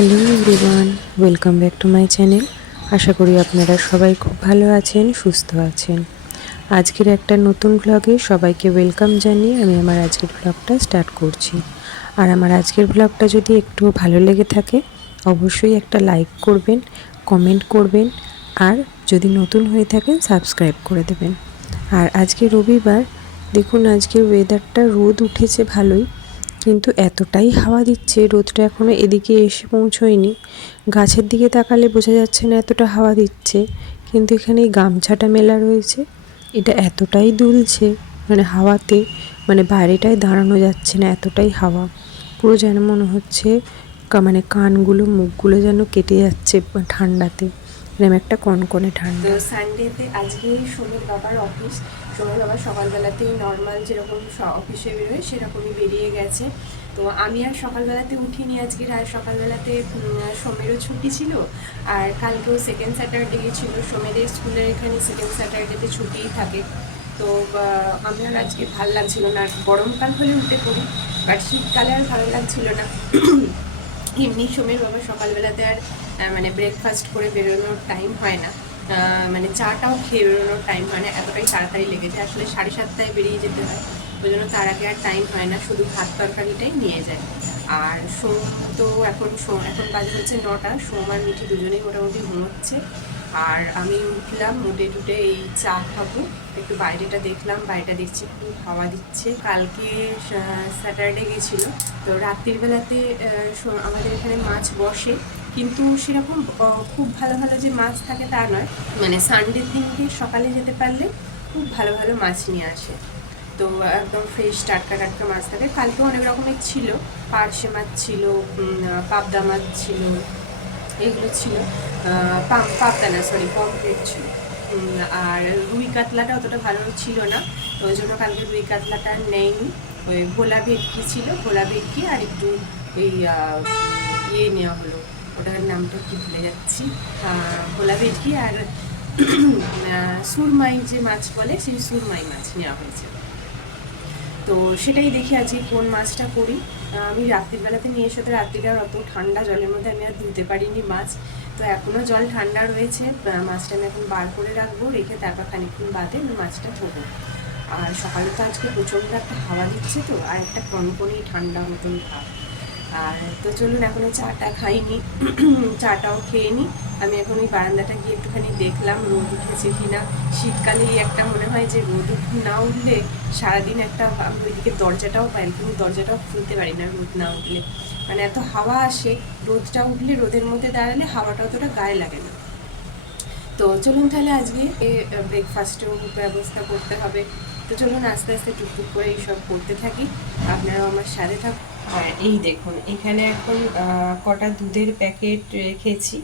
Hello everyone, welcome back to my channel. আশা করি আপনারা সবাই খুব ভালো আছেন, সুস্থ আছেন। আজকের একটা নতুন ব্লগে সবাইকে ওয়েলকাম জানিয়ে আমি আমার আজকের ব্লগটা স্টার্ট করছি। আর আমার আজকের ব্লগটা যদি একটু ভালো লেগে থাকে অবশ্যই একটা লাইক করবেন, কমেন্ট করবেন, আর যদি নতুন হয়ে থাকেন সাবস্ক্রাইব করে দেবেন। আর আজকে রবিবার, দেখুন আজকের ওয়েদারটা রোদ উঠেছে ভালোই, কিন্তু এতটাই হাওয়া দিচ্ছে, রোদটা এখনও এদিকে এসে পৌঁছয়নি। গাছের দিকে তাকালে বোঝা যাচ্ছে না এতটা হাওয়া দিচ্ছে, কিন্তু এখানে এই গামছাটা মেলা রয়েছে, এটা এতটাই দুলছে মানে হাওয়াতে, মানে বাইরেটায় দাঁড়ানো যাচ্ছে না, এতটাই হাওয়া। পুরো যেন মনে হচ্ছে মানে কানগুলো মুখগুলো যেন কেটে যাচ্ছে ঠান্ডাতে, এরকম একটা কনকনে ঠান্ডা। তো সানডেতে আজকে সোমের বাবার অফিস, সোমের বাবা সকালবেলাতেই নর্মাল যেরকম অফিসে বেরোয় সেরকমই বেরিয়ে গেছে। তো আমি আর সকালবেলাতে উঠিনি আজকে, আর সকালবেলাতে সোমেরও ছুটি ছিল, আর কালকেও সেকেন্ড স্যাটারডে ছিল। সোমেদের স্কুলের এখানে সেকেন্ড স্যাটারডেতে ছুটিই থাকে। তো আমি আর আজকে ভালো লাগছিল না, আর গরমকাল হলে উঠে পড়ি, বাট শীতকালে আর ভালো লাগছিল না। এমনি সোমের বাবা সকালবেলাতে আর মানে ব্রেকফাস্ট করে বেরোনোর টাইম হয় না, মানে চাটাও খেয়ে বেরোনোর টাইম হয় না, এতটাই তাড়াতাড়ি লেগেছে। আসলে 7:30টায় বেরিয়ে যেতে হয়, ওই জন্য তার আগে আর টাইম হয় না, শুধু ভাত তরকারিটাই নিয়ে যায়। আর সোম তো এখন বাজে হচ্ছে 9টা। সোম আর মিঠি দুজনেই মোটামুটি ঘুমোচ্ছে, আর আমি উঠলাম, মুটে টুটে এই চা খাবো। একটু বাইরেটা দেখলাম, বাইরেটা দেখছি খুব হাওয়া দিচ্ছে। কালকে স্যাটারডে গেছিল, তো রাত্রির বেলাতে আমাদের এখানে মাছ বসে, কিন্তু সেরকম খুব ভালো ভালো যে মাছ থাকে তা নয়, মানে সানডের দিনকে সকালে যেতে পারলে খুব ভালো ভালো মাছ নিয়ে আসে। তো একদম ফ্রেশ টাটকা টাটকা মাছ থাকে। কালকেও অনেক রকমের ছিল, পার্শে মাছ ছিল, পাবদা মাছ ছিল, এগুলো ছিল। পাবদা না, সরি, পমফ্রেট ছিল। আর রুই কাতলাটা অতটা ভালো ছিল না, তো ওই জন্য কালকে রুই কাতলাটা নেয়নি। ওই ভোলা ভেটকি ছিল, ভোলা ভেটকি আর একটু ওই ইয়ে নেওয়া হলো, ওটার নামটা কি ভুলে যাচ্ছি। ভোলা ভেটকি আর সুরমাই যে মাছ বলে, সেই সুরমাই মাছ নেওয়া হয়েছে। তো সেটাই দেখি আজকে কোন মাছটা করি। আমি রাত্রিবেলাতে নিয়ে এসে তো রাত্রিটা অত ঠান্ডা জলের মধ্যে আমি আর ধুতে পারিনি মাছ, তো এখনও জল ঠান্ডা রয়েছে। মাছটা আমি এখন বার করে রাখবো, রেখে তারপর খানিকক্ষণ বাদে আমি মাছটা ধোবো। আর সকালে তো আজকে প্রচণ্ড একটা হাওয়া দিচ্ছে, তো আর একটা কনকনি ঠান্ডা মতন ভাব। আর তো চলুন, এখনও চাটা খাইনি, চাটাও খেয়ে নিই। আমি এখন ওই বারান্দাটা গিয়ে একটুখানি দেখলাম রোদ উঠেছে কিনা। শীতকালেই একটা মনে হয় যে রোদ না উঠলে সারাদিন একটা, আমি ওইদিকে দরজাটাও পাই, কিন্তু দরজাটাও খুলতে পারি না রোদ না উঠলে, মানে এত হাওয়া আসে। রোদটা উঠলে, রোদের মধ্যে দাঁড়ালে হাওয়াটা অতটা গায়ে লাগে না। তো চলুন তাহলে আজকে ব্রেকফাস্টেও ব্যবস্থা করতে হবে, তো চলুন আস্তে আস্তে টুকটুক করে এইসব করতে থাকি, আপনারাও আমার সাথে থাকুন। আর এই দেখুন, এখানে এখন কটা দুধের প্যাকেট রেখেছি,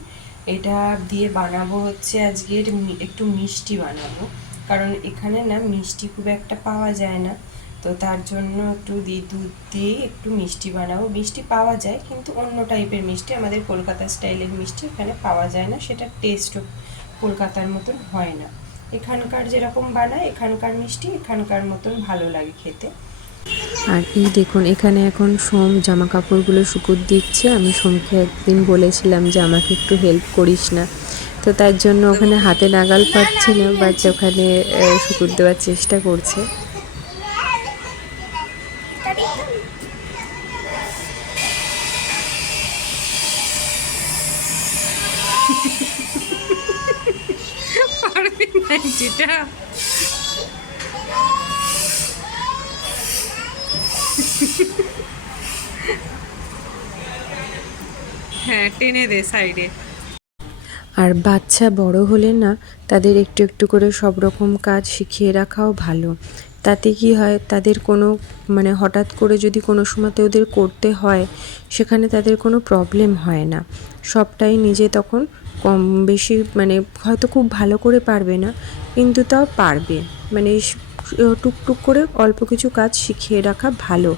এটা দিয়ে বানাবো হচ্ছে আজকের একটু মিষ্টি বানাবো, কারণ এখানে না মিষ্টি খুব একটা পাওয়া যায় না, তো তার জন্য একটু দুধ দিয়ে একটু মিষ্টি বানাবো। মিষ্টি পাওয়া যায়, কিন্তু অন্য টাইপের মিষ্টি, আমাদের কলকাতা স্টাইলের মিষ্টি এখানে পাওয়া যায় না, সেটা টেস্টও কলকাতার মতন হয় না। এখানকার যেরকম বানায়, এখানকার মিষ্টি এখানকার মতন ভালো লাগে খেতে। আর এই দেখুন, এখানে এখন সোম জামা কাপড়গুলো শুকুর দিচ্ছে। আমি সোমকে একদিন বলেছিলাম যে আমাকে একটু হেল্প করিস না, তো তার জন্য ওখানে হাতে নাগাল পাচ্ছে না, বাট ওখানে শুকুর দেওয়ার চেষ্টা করছে। পারবি না যেটা, হ্যাঁ টেনে দে সাইডে। আর বাচ্চা বড় হলে না, তাদের একটু একটু করে সব রকম কাজ শিখিয়ে রাখাও ভালো। তাতে কি হয়, তাদের কোনো মানে হঠাৎ করে যদি কোনো সময়তে ওদের করতে হয়, সেখানে তাদের কোনো প্রবলেম হয় না, সবটাই নিজে তখন কম বেশি, মানে হয়তো খুব ভালো করে পারবে না, কিন্তু তাও পারবে, মানে টুকটুক করে অল্প কিছু কাজ শিখিয়ে রাখা ভালো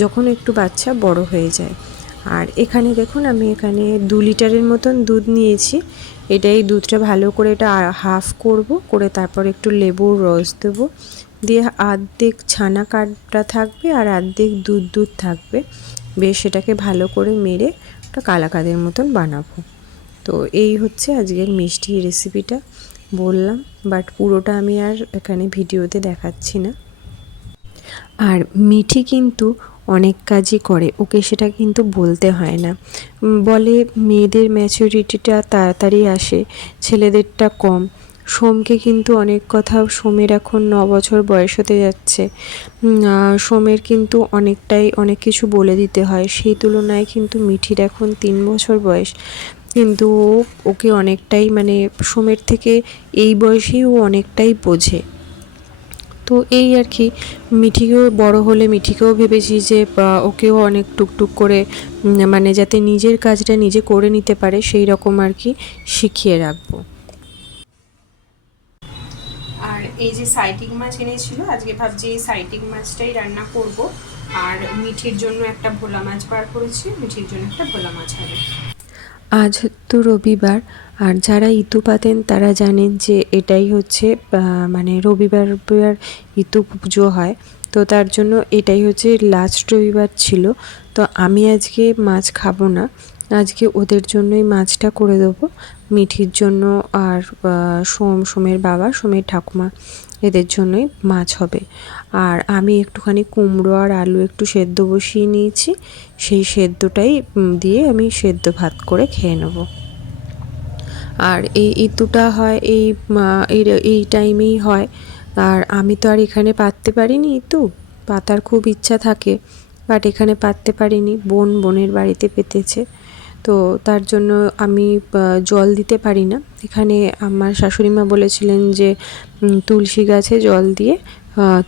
যখন একটু বাচ্চা বড় হয়ে যায়। আর এখানে দেখুন, আমি এখানে 2 লিটারের মতন দুধ নিয়েছি। এটাই দুধটা ভালো করে এটা হাফ করব, করে তারপর একটু লেবুর রস দেবো, দিয়ে অর্ধেক ছানা কাটা থাকবে আর অর্ধেক দুধ থাকবে। বেশ এটাকে ভালো করে মেরে একটা কালাকাঁদের মতন বানাবো। তো এই হচ্ছে আজকের মিষ্টি রেসিপিটা বললাম, বাট পুরোটা আমি আর এখানে ভিডিওতে দেখাচ্ছি না। আর মিঠি কিন্তু অনেক কাজই করে, ওকে সেটা কিন্তু বলতে হয় না। বলে মেয়েদের ম্যাচুরিটিটা তাড়াতাড়ি আসে, ছেলেদেরটা কম। সোমকে কিন্তু অনেক কথা, সোমের এখন 9 বছর বয়স হতে যাচ্ছে। সোমের কিন্তু অনেক কিছু বলে দিতে হয়, সেই তুলনায় কিন্তু মিঠির এখন 3 বছর বয়স, কিন্তু ওকে অনেকটাই মানে সোমের থেকে এই বয়সেই ও অনেকটাই বোঝে। তো এই আর কি, মিঠিকেও বড় হলে মিঠিকেও ভেবেছি যে ওকেও অনেক টুকটুক করে মানে যাতে নিজের কাজটা নিজে করে নিতে পারে সেই রকম আর কি শিখিয়ে রাখবো। আর এই যে সাইটিং মাছ এনেছিল, আজকে ভাবছি এই সাইটিং মাছটাই রান্না করব। আর মিঠির জন্য একটা ভোলা মাছ বার করেছি, মিঠির জন্য একটা ভোলা মাছ হবে। আজ তো রবিবার, আর যারা ইতু পাতেন তারা জানেন যে এটাই হচ্ছে মানে রবিবার ইতু পুজো হয়। তো তার জন্য এটাই হচ্ছে লাস্ট রবিবার ছিল। তো আমি আজকে মাছ খাবো না, আজকে ওদের জন্যই মাছটা করে দেবো, মিঠির জন্য আর সোমের বাবা, সোমের ঠাকুমা, এদের জন্যই মাছ হবে। আর আমি একটুখানি কুমড়ো আর আলু একটু সেদ্ধ বসিয়ে নিয়েছি, সেই সেদ্ধটাই দিয়ে আমি সেদ্ধ ভাত করে খেয়ে নেব। আর এই ইতুটা হয় এই টাইমেই হয়। আর আমি তো আর এখানে পাততে পারিনি, ইতু পাতার খুব ইচ্ছা থাকে, বাট এখানে পাততে পারিনি, বোনের বাড়িতে পেতেছে। তো তার জন্য আমি জল দিতে পারি না এখানে। আমার শাশুড়ি মা বলেছিলেন যে তুলসী গাছে জল দিয়ে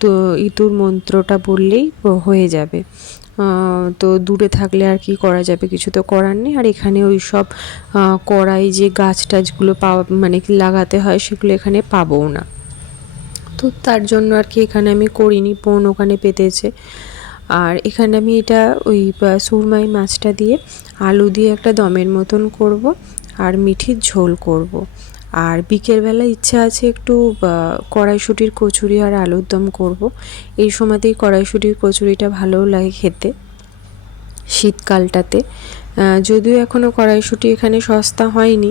তো ইতুর মন্ত্রটা বললেই হয়ে যাবে। তো দূরে থাকলে আর কি করা যাবে, কিছু তো করার নেই। আর এখানে ওই সব কড়াই যে গাছ টাছগুলো পাওয়া মানে কি লাগাতে হয় সেগুলো এখানে পাবোও না। তো তার জন্য আর কি এখানে আমি করিনি, বোন ওখানে পেতেছে। আর এখানে আমি এটা ওই সুরমাই মাছটা দিয়ে আলু দিয়ে একটা দমের মতন করব, আর মিঠির ঝোল করব। আর বিকেলবেলা ইচ্ছা আছে একটু কড়াইশুঁটির কচুরি আর আলুর দম করব। এই সময়তেই কড়াইশুঁটির কচুরিটা ভালোও লাগে খেতে শীতকালটাতে। যদিও এখনও কড়াইশুঁটি এখানে সস্তা হয়নি,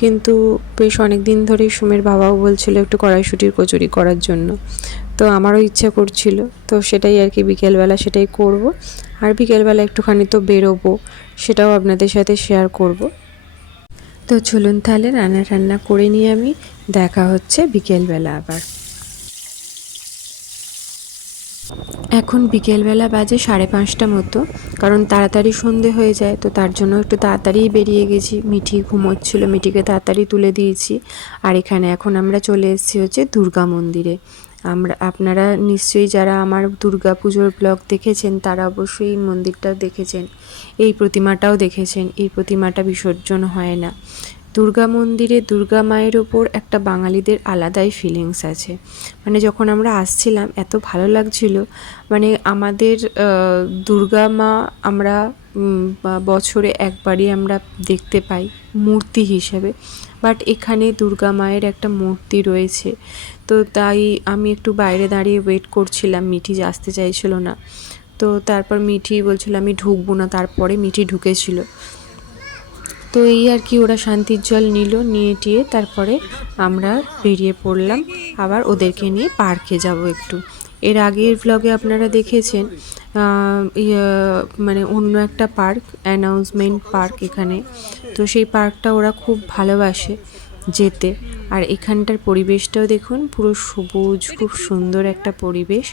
কিন্তু বেশ অনেক দিন ধরেই সোমের বাবাও বলছিল একটু কড়াইশুঁটির কচুরি করার জন্য। তো আমারও ইচ্ছা করছিল, তো সেটাই আর কি বিকেলবেলা সেটাই করব। আর বিকেলবেলা একটুখানি তো বেরোবো, সেটাও আপনাদের সাথে শেয়ার করব। তো চলুন তাহলে রান্না করে নিয়ে আমি দেখা হচ্ছে বিকেলবেলা আবার। এখন বিকেলবেলা বাজে 5:30 মতো, কারণ তাড়াতাড়ি সন্ধে হয়ে যায়, তো তার জন্য একটু তাড়াতাড়িই বেরিয়ে গেছি। মিঠি ঘুমোচ্ছিল, মিঠিকে তাড়াতাড়ি তুলে দিয়েছি। আর এখানে এখন আমরা চলে এসেছি হচ্ছে দুর্গা মন্দিরে। আপনারা নিশ্চয়ই যারা আমার দুর্গা পুজোর ব্লগ দেখেছেন তারা অবশ্যই এই মন্দিরটা দেখেছেন, এই প্রতিমাটাও দেখেছেন। এই প্রতিমাটা বিসর্জন হয় না। দুর্গা মন্দিরে দুর্গা মায়ের ওপর একটা বাঙালিদের আলাদাই ফিলিংস আছে। মানে যখন আমরা আসছিলাম এত ভালো লাগছিল, মানে আমাদের দুর্গা মা আমরা বছরে একবারই আমরা দেখতে পাই মূর্তি হিসেবে, বাট এখানে দুর্গা মায়ের একটা মূর্তি রয়েছে। তো তাই আমি একটু বাইরে দাঁড়িয়ে ওয়েট করছিলাম, মিঠি আসতে চাইছিল না। তো তারপর মিঠি বলছিল আমি ঢুকবো না, তারপরে মিঠি ঢুকেছিল। তো এই আর কি, ওরা শান্তির জল নিয়ে টিয়ে তারপরে আমরা বেরিয়ে পড়লাম আবার ওদেরকে নিয়ে পার্কে যাব একটু। এর আগের ভ্লগে আপনারা দেখেছেন মানে অন্য একটা পার্ক, অ্যানাউন্সমেন্ট পার্ক এখানে। তো সেই পার্কটা ওরা খুব ভালোবাসে যেতে। আর এখানটার পরিবেশটাও দেখুন, পুরো সবুজ, খুব সুন্দর একটা পরিবেশ।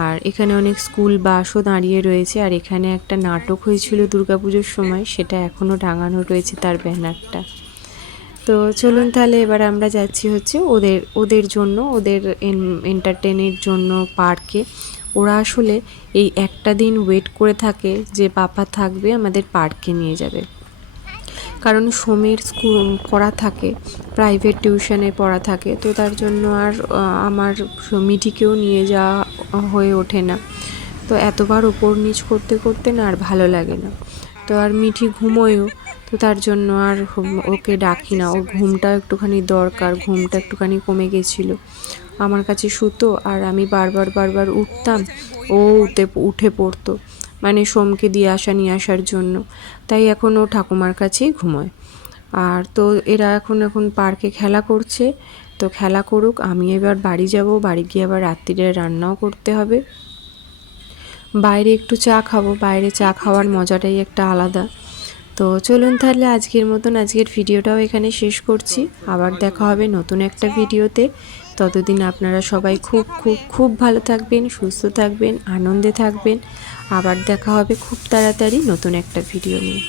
আর এখানে অনেক স্কুল বাসও দাঁড়িয়ে রয়েছে। আর এখানে একটা নাটক হয়েছিল দুর্গাপুজোর সময়, সেটা এখনও টাঙানো রয়েছে তার ব্যানারটা। তো চলুন তাহলে এবার আমরা যাচ্ছি হচ্ছে ওদের জন্য, ওদের এন্টারটেনের জন্য পার্কে। ওরা আসলে এই একটা দিন ওয়েট করে থাকে যে পাপা থাকবে আমাদের পার্কে নিয়ে যাবে। কারণ সোমের স্কুল পড়া থাকে, প্রাইভেট টিউশনে পড়া থাকে, তো তার জন্য আর আমার মিঠিকেও নিয়ে যাওয়া হয়ে ওঠে না। তো এতবার ওপর নিচ করতে করতে না আর ভালো লাগে না। তো আর মিঠি ঘুমোয়ও, তো তার জন্য আর ওকে ডাকি না। ওর ঘুমটা একটুখানি দরকার, ঘুমটা একটুখানি কমে গেছিলো। আমার কাছে শুতো আর আমি বারবার উঠতাম, ও উঠে পড়তো। মানে সোমকে দিয়ে আসা নিয়ে আসার জন্য। তাই এখন ও ঠাকুমার কাছেই ঘুমোয়। আর তো এরা এখন পার্কে খেলা করছে। তো খেলা করুক, আমি এবার বাড়ি যাব। বাড়ি গিয়ে আবার রাত্রিরে রান্নাও করতে হবে। বাইরে একটু চা খাবো, বাইরে চা খাওয়ার মজাটাই একটা আলাদা। তো চলুন তাহলে আজকের মতন আজকের ভিডিওটাও এখানে শেষ করছি। আবার দেখা হবে নতুন একটা ভিডিওতে। ততদিন আপনারা সবাই খুব খুব খুব ভালো থাকবেন, সুস্থ থাকবেন, আনন্দে থাকবেন। আবার দেখা হবে খুব তাড়াতাড়ি নতুন একটা ভিডিও নিয়ে।